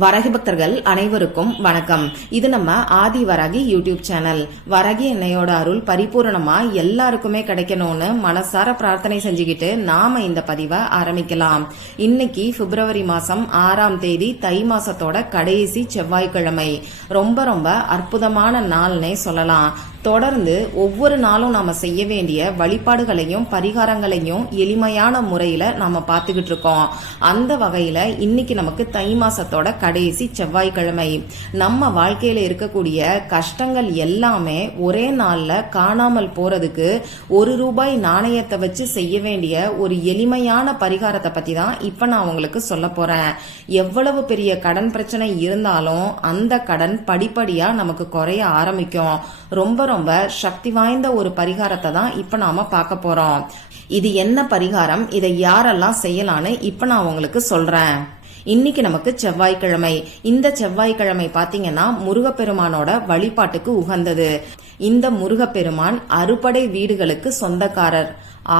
வரகி பக்தர்கள் அனைவருக்கும் வணக்கம். இது நம்ம ஆதி வரகி யூடியூப் சேனல். வரகி என்னையோட அருள் பரிபூரணமா எல்லாருக்குமே கிடைக்கணும்னு மனசார பிரார்த்தனை செஞ்சுக்கிட்டு நாம இந்த பதிவை ஆரம்பிக்கலாம். இன்னைக்கு பிப்ரவரி மாசம் ஆறாம் தேதி தை மாசத்தோட கடைசி செவ்வாய்க்கிழமை. ரொம்ப ரொம்ப அற்புதமான நாள்னே சொல்லலாம். தொடர்ந்து ஒவ்வொரு நாளும் நாம செய்ய வேண்டிய வழிபாடுகளையும் பரிகாரங்களையும் எளிமையான முறையில நாம பார்த்துக்கிட்டு இருக்கோம். அந்த வகையில இன்னைக்கு நமக்கு தை மாசத்தோட கடைசி செவ்வாய்க்கிழமை. நம்ம வாழ்க்கையில இருக்கக்கூடிய கஷ்டங்கள் எல்லாமே ஒரே நாள்ல காணாமல் போறதுக்கு ஒரு ரூபாய் நாணயத்தை வச்சு செய்ய வேண்டிய ஒரு எளிமையான பரிகாரத்தை பத்தி தான் இப்ப நான் உங்களுக்கு சொல்ல போறேன். எவ்வளவு பெரிய கடன் பிரச்சனை இருந்தாலும் அந்த கடன் படிப்படியா நமக்கு குறைய ஆரம்பிக்கும். ரொம்ப ரொம்ப சக்தி வாய்ந்த ஒரு பரிகாரத்தை தான் இப்ப நாம பார்க்க போறோம். இது என்ன பரிகாரம்? இதை யாரெல்லாம் செய்யலான்னு இப்ப நான் உங்களுக்கு சொல்றேன். இன்னைக்கு நமக்கு செவ்வாய்க்கிழமை. இந்த செவ்வாய்க்கிழமை பாத்தீங்கன்னா முருகப்பெருமானோட வழிபாட்டுக்கு உகந்தது. இந்த முருகப்பெருமான் அறுபடை வீடுகளுக்கு சொந்தக்காரர்.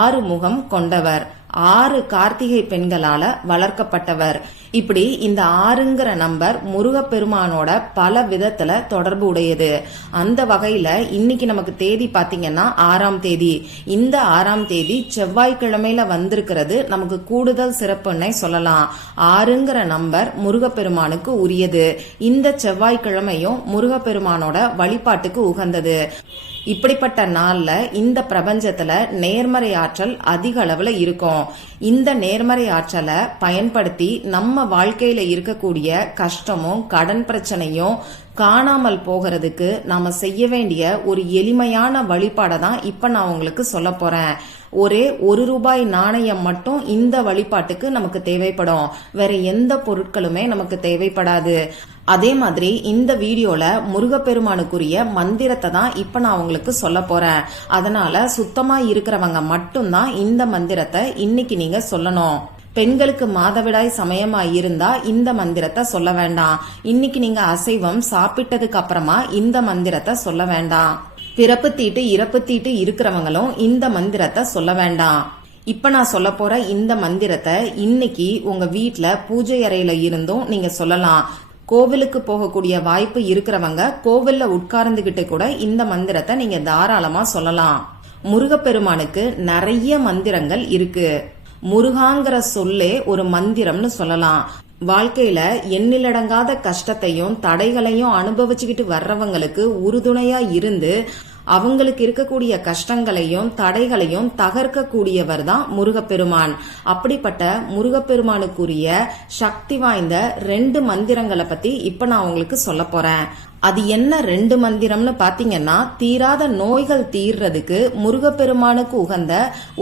ஆறு முகம் கொண்டவர். ஆறு கார்த்திகை பெண்களால வளர்க்கப்பட்டவர். இப்படி இந்த ஆறுங்கிற நம்பர் முருகப்பெருமானோட பல விதத்துல தொடர்பு உடையது. அந்த வகையில இன்னைக்கு நமக்கு தேதி பாத்தீங்கன்னா ஆறாம் தேதி. இந்த ஆறாம் தேதி செவ்வாய்க்கிழமையில வந்திருக்கிறது நமக்கு கூடுதல் சிறப்புன்னே சொல்லலாம். ஆறுங்கிற நம்பர் முருகப்பெருமானுக்கு உரியது. இந்த செவ்வாய்க்கிழமையும் முருகப்பெருமானோட வழிபாட்டுக்கு உகந்தது. இப்படிப்பட்ட நாள்ல இந்த பிரபஞ்சத்துல நேர்மறை ஆற்றல் அதிக அளவுல இருக்கும். இந்த நேர்மறை ஆற்றலை பயன்படுத்தி நம்ம வாழ்க்கையில இருக்கக்கூடிய கஷ்டமும் கடன் பிரச்சனையும் காணாமல் போகிறதுக்கு நாம செய்ய வேண்டிய ஒரு எளிமையான வழிபாடை தான் இப்ப நான் உங்களுக்கு சொல்ல போறேன். ஒரே ஒரு ரூபாய் நாணயம் மட்டும் இந்த வழிபாட்டுக்கு நமக்கு தேவைப்படும். வேற எந்த பொருட்களுமே நமக்கு தேவைப்படாது. அதே மாதிரி இந்த வீடியோல முருகப்பெருமானுக்குரிய மந்திரத்தை தான் இப்ப நான் உங்களுக்கு சொல்ல போறேன். அதனால சுத்தமா இருக்கிறவங்க மட்டும்தான் இந்த மந்திரத்தை இன்னைக்கு நீங்க சொல்லணும். பெண்களுக்கு மாதவிடாய் சமயமா இருந்தா இந்த மந்திரத்தை சொல்ல வேண்டாம். இன்னைக்கு நீங்க அசைவம் சாப்பிட்டதுக்கு அப்புறமா இந்த மந்திரத்தை சொல்ல வேண்டாம். பிறப்பு தீட்டு இறப்பு தீட்டு இருக்கிறவங்களும் இந்த மந்திரத்தை சொல்ல வேண்டாம். இப்ப நான் சொல்ல போற இந்த மந்திரத்தை இன்னைக்கு உங்க வீட்டுல பூஜை அறையில இருந்தும் நீங்க சொல்லலாம். கோவிலுக்கு போகக்கூடிய வாய்ப்பு இருக்கிறவங்க கோவில்ல உட்கார்ந்துகிட்டு கூட இந்த மந்திரத்தை நீங்க தாராளமா சொல்லலாம். முருகப்பெருமானுக்கு நிறைய மந்திரங்கள் இருக்கு. முருகாங்கிற சொல்லே ஒரு மந்திரம்னு சொல்லலாம். வாழ்க்கையில எண்ணிலடங்காத கஷ்டத்தையும் தடைகளையும் அனுபவிச்சுக்கிட்டு வர்றவங்களுக்கு உறுதுணையா இருந்து அவங்களுக்கு இருக்கக்கூடிய கஷ்டங்களையும் தடைகளையும் தகர்க்கக்கூடியவர் தான் முருகப்பெருமான். அப்படிப்பட்ட முருகப்பெருமானுக்குரிய சக்தி வாய்ந்த ரெண்டு மந்திரங்களை பத்தி இப்ப நான் உங்களுக்கு சொல்ல போறேன். அது என்ன ரெண்டு மந்திரம்னு பாத்தீங்கன்னா தீராத நோய்கள் தீர்றதுக்கு முருகப்பெருமானுக்கு உகந்த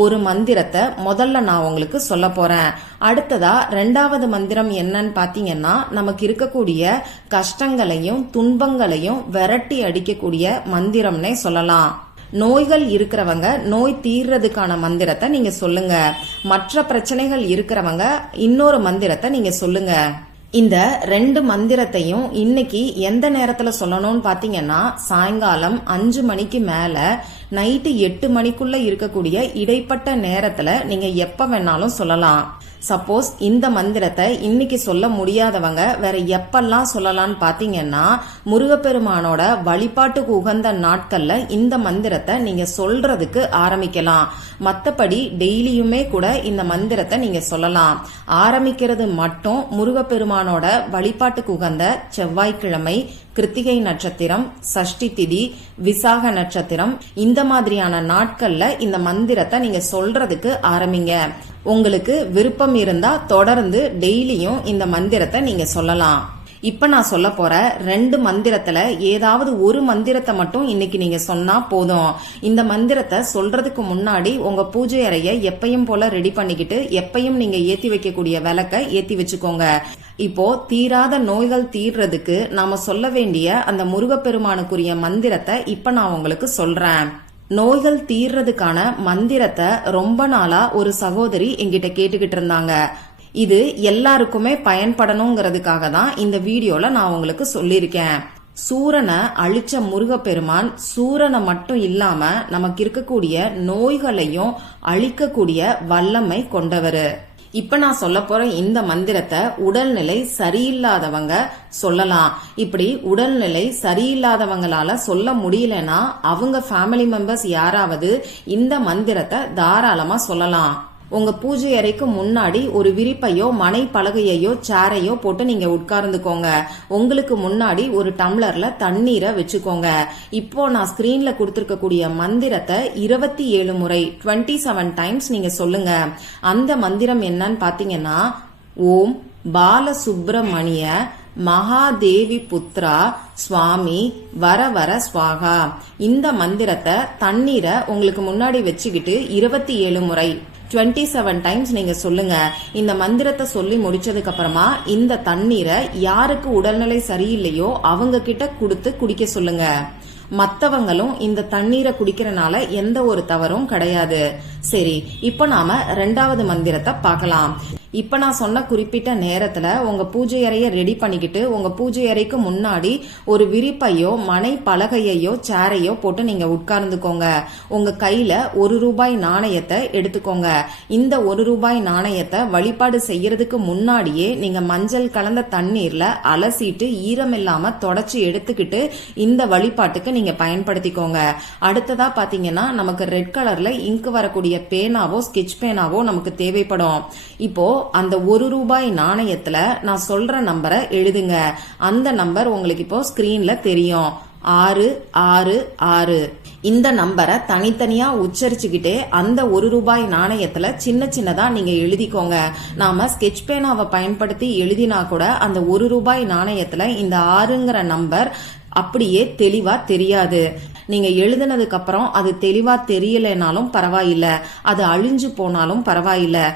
ஒரு மந்திரத்தை முதல்ல நான் உங்களுக்கு சொல்ல போறேன். அடுத்ததா ரெண்டாவது மந்திரம் என்னன்னு பாத்தீங்கன்னா நமக்கு இருக்கக்கூடிய கஷ்டங்களையும் துன்பங்களையும் விரட்டி அடிக்கக்கூடிய மந்திரம்னே சொல்லலாம். நோய்கள் இருக்கிறவங்க நோய் தீர்றதுக்கான மந்திரத்தை நீங்க சொல்லுங்க. மற்ற பிரச்சனைகள் இருக்கிறவங்க இன்னொரு மந்திரத்தை நீங்க சொல்லுங்க. இந்த ரெண்டு மந்திரத்தையும் இன்னைக்கு எந்த நேரத்துல சொல்லணும்னு பாத்தீங்கன்னா சாயங்காலம் அஞ்சு மணிக்கு மேல நைட்டு எட்டு மணிக்குள்ள இருக்கக்கூடிய இடைப்பட்ட நேரத்துல நீங்க எப்ப வேணாலும் சொல்லலாம். சப்போஸ் இந்த மந்திரத்தை இன்னைக்கு சொல்ல முடியாதவங்க வேற எப்பெல்லாம் சொல்லலாம்னு பாத்தீங்கன்னா முருகப்பெருமானோட வழிபாட்டுக்கு உகந்த நாட்கள்ல இந்த மந்திரத்தை நீங்க சொல்றதுக்கு ஆரம்பிக்கலாம். மத்தபடி டெய்லியுமே கூட இந்த மந்திரத்தை நீங்க சொல்லலாம். ஆரம்பிக்கிறது மட்டும் முருகப்பெருமானோட வழிபாட்டுக்கு உகந்த செவ்வாய்க்கிழமை கிருத்திகை நட்சத்திரம் சஷ்டி திதி விசாக நட்சத்திரம் இந்த மாதிரியான நாட்கள்ல இந்த மந்திரத்தை நீங்க சொல்றதுக்கு ஆரம்பிங்க. உங்களுக்கு விருப்பம் இருந்தா தொடர்ந்து டெய்லியும் இந்த மந்திரத்தை நீங்க சொல்லலாம். இப்ப நான் சொல்ல போற ரெண்டு மந்திரத்துல ஏதாவது ஒரு மந்திரத்தை மட்டும் இன்னைக்கு நீங்க சொன்னா போதும். இந்த மந்திரத்தை சொல்றதுக்கு முன்னாடி உங்க பூஜை அறைய எப்பயும் போல ரெடி பண்ணிக்கிட்டு எப்பயும் நீங்க ஏத்தி வைக்கக்கூடிய விளக்க ஏத்தி வச்சுக்கோங்க. இப்போ தீராத நோய்கள் தீர்றதுக்கு நாம சொல்ல வேண்டிய அந்த முருகப்பெருமானுக்குரிய மந்திரத்தை இப்ப நான் உங்களுக்கு சொல்றேன். நோய்கள் தீர்றதுக்கான மந்திரத்தை ரொம்ப நாளா ஒரு சகோதரி எங்கிட்ட கேட்டுக்கிட்டு இருந்தாங்க. இது எல்லாருக்குமே பயன்படணுங்கிறதுக்காக தான் இந்த வீடியோல நான் உங்களுக்கு சொல்லியிருக்கேன். சூரனை அழிச்ச முருகப்பெருமான் சூரனை மட்டும் இல்லாம நமக்கு இருக்கக்கூடிய நோய்களையும் அழிக்கக்கூடிய வல்லமை கொண்டவர். இப்ப நான் சொல்ல போற இந்த மந்திரத்தை உடல்நிலை சரியில்லாதவங்க சொல்லலாம். இப்படி உடல்நிலை சரியில்லாதவங்களால சொல்ல முடியலனா அவங்க ஃபேமிலி மெம்பர்ஸ் யாராவது இந்த மந்திரத்தை தாராளமா சொல்லலாம். உங்க பூஜை அறைக்கு முன்னாடி ஒரு விரிப்பையோ மனை பலகையையோ சேரையோ போட்டு நீங்க உட்கார்ந்துக்கோங்க. உங்களுக்கு முன்னாடி ஒரு டம்ளர்ல தண்ணீரை வச்சுக்கோங்க. இப்போ நான் ஸ்கிரீன்ல கொடுத்திருக்கக்கூடிய மந்திரத்தை இருபத்தி ஏழு முறை டுவெண்ட்டி செவன் டைம்ஸ் நீங்க சொல்லுங்க. அந்த மந்திரம் என்னன்னு பாத்தீங்கன்னா ஓம் பாலசுப்ரமணிய மகாதேவி புத்ரா சுவாமி வர வர ஸ்வாகா இந்த மந்திரத்தை தண்ணீரை உங்களுக்கு முன்னாடி வச்சுக்கிட்டு இருபத்தி ஏழு முறை டுவெண்ட்டி செவன் டைம்ஸ் நீங்க சொல்லுங்க. இந்த மந்திரத்தை சொல்லி முடிச்சதுக்கு அப்புறமா இந்த தண்ணீரை யாருக்கு உடல்நிலை சரியில்லையோ அவங்க கிட்ட கொடுத்து குடிக்க சொல்லுங்க. மத்தவங்களும் இந்த தண்ணீரை குடிக்கிறனால எந்த ஒரு தவறும் கிடையாது. சரி இப்போ நாம ரெண்டாவது மந்திரத்தை பார்க்கலாம். இப்ப நான் சொன்ன குறிப்பிட்ட நேரத்துல உங்க பூஜை அறையை ரெடி பண்ணிக்கிட்டு உங்க பூஜை அறைக்கு முன்னாடி ஒரு விரிப்பையோ மனை பலகையையோ சேரையோ போட்டு நீங்க உட்கார்ந்துக்கோங்க. உங்க கையில ஒரு ரூபாய் நாணயத்தை எடுத்துக்கோங்க. இந்த ஒரு ரூபாய் நாணயத்தை வழிபாடு செய்யறதுக்கு முன்னாடியே நீங்க மஞ்சள் கலந்த தண்ணீர்ல அலசிட்டு ஈரம் இல்லாம தொடச்சி எடுத்துக்கிட்டு இந்த வழிபாட்டுக்கு நீங்க பயன்படுத்திக்கோங்க. அடுத்ததா பாத்தீங்கன்னா நமக்கு ரெட் கலர்ல இங்க் வரக்கூடிய பேனாவோ ஸ்கெச் பேனாவோ நமக்கு தேவைப்படும். இப்போ அந்த ஒரு ரூபாய் நாணயத்துல நான் சொல்ற நம்பரை எழுதுங்க. அந்த நம்பர் உங்களுக்கு இப்போ ஸ்கிரீன்ல தெரியும். ஆறு ஆறு ஆறு. இந்த நம்பரை தனித்தனியா உச்சரிச்சுக்கிட்டே அந்த ஒரு ரூபாய் நாணயத்துல சின்ன சின்னதா நீங்க எழுதிக்கோங்க. நாம ஸ்கெச் பேனாவை பயன்படுத்தி எழுதினா கூட அந்த ஒரு ரூபாய் நாணயத்துல இந்த ஆறுங்கிற நம்பர் அப்படியே தெளிவா தெரியாது. நீங்க எழுதினதுக்கு அப்புறம் அது தெளிவா தெரியலனாலும் பரவாயில்ல. அது அழிஞ்சு போனாலும் பரவாயில்ல.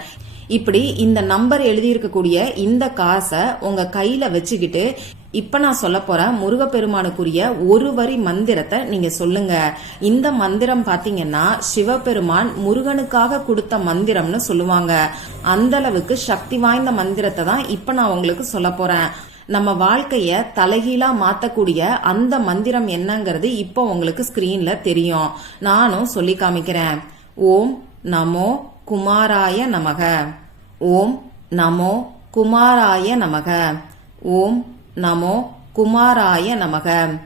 இப்படி இந்த நம்பர் எழுதியிருக்கக்கூடிய இந்த காசை உங்க கையில வச்சுக்கிட்டு இப்ப நான் சொல்ல போற முருகப்பெருமானுக்குரிய ஒரு வரி மந்திரத்தை நீங்க சொல்லுங்க. இந்த மந்திரம் பாத்தீங்கன்னா சிவபெருமான் முருகனுக்காக கொடுத்த மந்திரம்னு சொல்லுவாங்க. அந்த அளவுக்கு சக்தி வாய்ந்த மந்திரத்தை தான் இப்ப நான் உங்களுக்கு சொல்ல போறேன். நம்ம வாழ்க்கைய தலைகீழா மாத்தக்கூடிய அந்த மந்திரம் என்னங்கிறது இப்போ உங்களுக்கு ஸ்கிரீன்ல தெரியும். நானும் சொல்லி காமிக்கிறேன். ஓம் நமோ குமாராய நமக. ஓம் நமோ குமாராய நமக. ஓம் நமோ குமாராய நமக.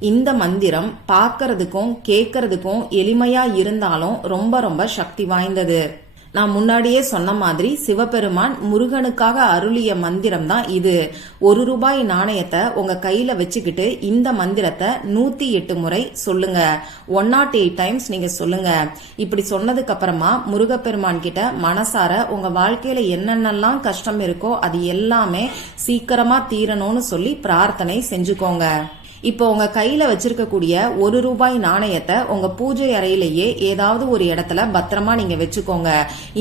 இந்த மந்திரம் பார்க்கறதுக்கும் கேட்கறதுக்கும் எளிமையா இருந்தாலும் ரொம்ப ரொம்ப சக்தி வாய்ந்தது. நான் முன்னாடியே சொன்ன மாதிரி சிவபெருமான் முருகனுக்காக அருளிய மந்திரம் தான் இது. ஒரு ரூபாய் நாணயத்தை உங்க கையில வச்சுக்கிட்டு இந்த மந்திரத்தை நூத்தி எட்டு முறை சொல்லுங்க. ஒன் நாட் எயிட் டைம்ஸ் நீங்க சொல்லுங்க. இப்படி சொன்னதுக்கு அப்புறமா முருகப்பெருமான் கிட்ட மனசார உங்க வாழ்க்கையில என்னென்னலாம் கஷ்டம் இருக்கோ அது எல்லாமே சீக்கிரமா தீரணும்னு சொல்லி பிரார்த்தனை செஞ்சுக்கோங்க. இப்போ உங்க கையில வச்சிருக்கக்கூடிய ஒரு ரூபாய் நாணயத்தை உங்க பூஜை அறையிலேயே ஏதாவது ஒரு இடத்துல பத்திரமா நீங்க வச்சுக்கோங்க.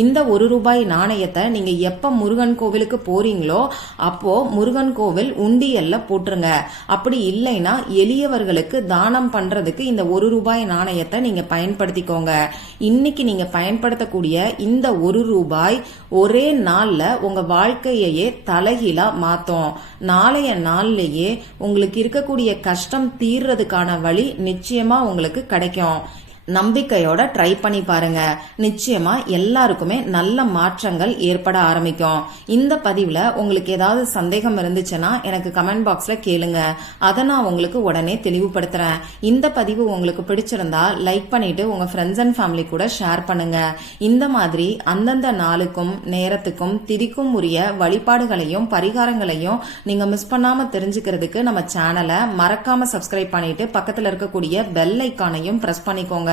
இந்த ஒரு ரூபாய் நாணயத்தை நீங்க எப்ப முருகன் கோவிலுக்கு போறீங்களோ அப்போ முருகன் கோவில் உண்டியல்ல போட்டுருங்க. அப்படி இல்லைன்னா எளியவர்களுக்கு தானம் பண்றதுக்கு இந்த ஒரு ரூபாய் நாணயத்தை நீங்க பயன்படுத்திக்கோங்க. இன்னைக்கு நீங்க பயன்படுத்தக்கூடிய இந்த ஒரு ரூபாய் ஒரே நாள்ல உங்க வாழ்க்கையையே தலைகீழா மாத்தும். நாளைய நாள்லயே உங்களுக்கு இருக்கக்கூடிய கஷ்டம் தீர்றதுக்கான வழி நிச்சயமா உங்களுக்கு கிடைக்கும். நம்பிக்கையோட ட்ரை பண்ணி பாருங்க. நிச்சயமா எல்லாருக்குமே நல்ல மாற்றங்கள் ஏற்பட ஆரம்பிக்கும். இந்த பதிவுல உங்களுக்கு ஏதாவது சந்தேகம் இருந்துச்சுன்னா எனக்கு கமெண்ட் பாக்ஸ்ல கேளுங்க. அதை நான் உங்களுக்கு உடனே தெளிவுபடுத்துறேன். இந்த பதிவு உங்களுக்கு பிடிச்சிருந்தா லைக் பண்ணிட்டு உங்க ஃப்ரெண்ட்ஸ் அண்ட் ஃபேமிலி கூட ஷேர் பண்ணுங்க. இந்த மாதிரி அந்தந்த நாளுக்கும் நேரத்துக்கும் திதிக்கும் உரிய வழிபாடுகளையும் பரிகாரங்களையும் நீங்க மிஸ் பண்ணாம தெரிஞ்சுக்கிறதுக்கு நம்ம சேனலை மறக்காம சப்ஸ்கிரைப் பண்ணிட்டு பக்கத்துல இருக்கக்கூடிய பெல் ஐக்கானையும் பிரஸ் பண்ணிக்கோங்க.